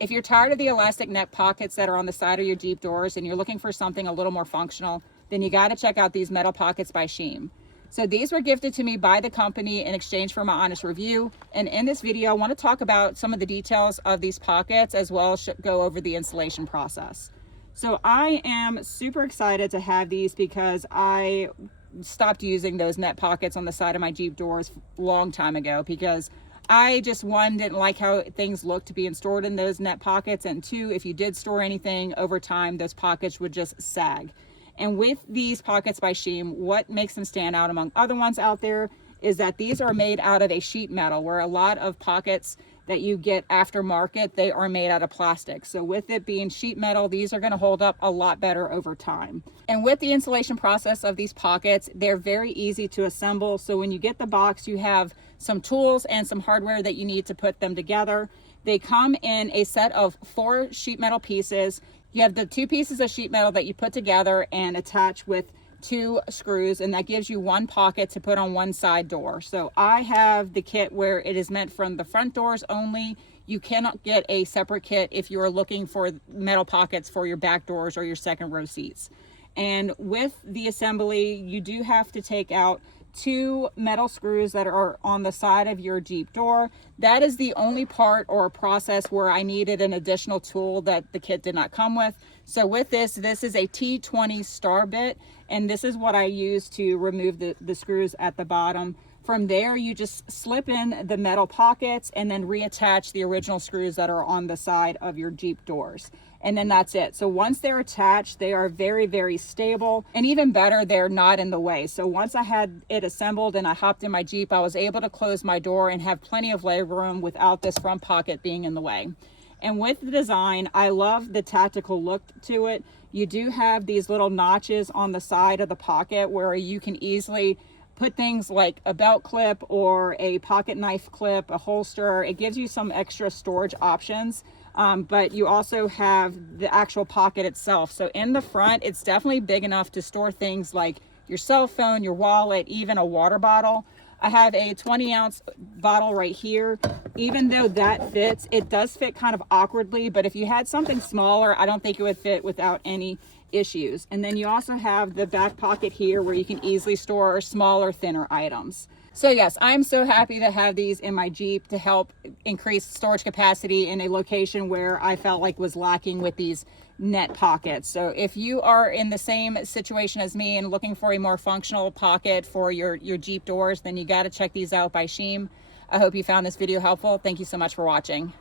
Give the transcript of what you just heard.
If you're tired of the elastic neck pockets that are on the side of your Jeep doors and you're looking for something a little more functional, then you got to check out these metal pockets by Sheam. So these were gifted to me by the company in exchange for my honest review. And in this video, I want to talk about some of the details of these pockets as well as go over the installation process. So I am super excited to have these because I stopped using those net pockets on the side of my Jeep doors a long time ago, because I just, one, didn't like how things looked being stored in those net pockets, and two, if you did store anything over time, those pockets would just sag. And with these pockets by Sheam, what makes them stand out among other ones out there is that these are made out of a sheet metal, where a lot of pockets that you get aftermarket, they are made out of plastic. So with it being sheet metal, these are going to hold up a lot better over time. And with the installation process of these pockets, they're very easy to assemble. So when you get the box, you have some tools and some hardware that you need to put them together. They come in a set of 4 sheet metal pieces. You have the 2 pieces of sheet metal that you put together and attach with 2 screws, and that gives you 1 pocket to put on one side door. So I have the kit where it is meant from the front doors only. You cannot get a separate kit if you are looking for metal pockets for your back doors or your second row seats. And with the assembly, you do have to take out 2 metal screws that are on the side of your Jeep door. That is the only part or process where I needed an additional tool that the kit did not come with. So with this is a T20 star bit, and this is what I use to remove the screws at the bottom. From there, you just slip in the metal pockets and then reattach the original screws that are on the side of your Jeep doors. And then that's it. So once they're attached, they are very, very stable, and even better, they're not in the way. So once I had it assembled and I hopped in my Jeep, I was able to close my door and have plenty of leg room without this front pocket being in the way. And with the design, I love the tactical look to it. You do have these little notches on the side of the pocket where you can easily put things like a belt clip or a pocket knife clip, a holster. It gives you some extra storage options. But you also have the actual pocket itself. So in the front, it's definitely big enough to store things like your cell phone, your wallet, even a water bottle. I have a 20-ounce bottle right here. Even though that fits, it does fit kind of awkwardly, but if you had something smaller, I don't think it would fit without any issues. And then you also have the back pocket here where you can easily store smaller, thinner items. So yes, I'm so happy to have these in my Jeep to help increase storage capacity in a location where I felt like was lacking with these net pockets. So if you are in the same situation as me and looking for a more functional pocket for your Jeep doors, then you got to check these out by Sheam. I hope you found this video helpful. Thank you so much for watching.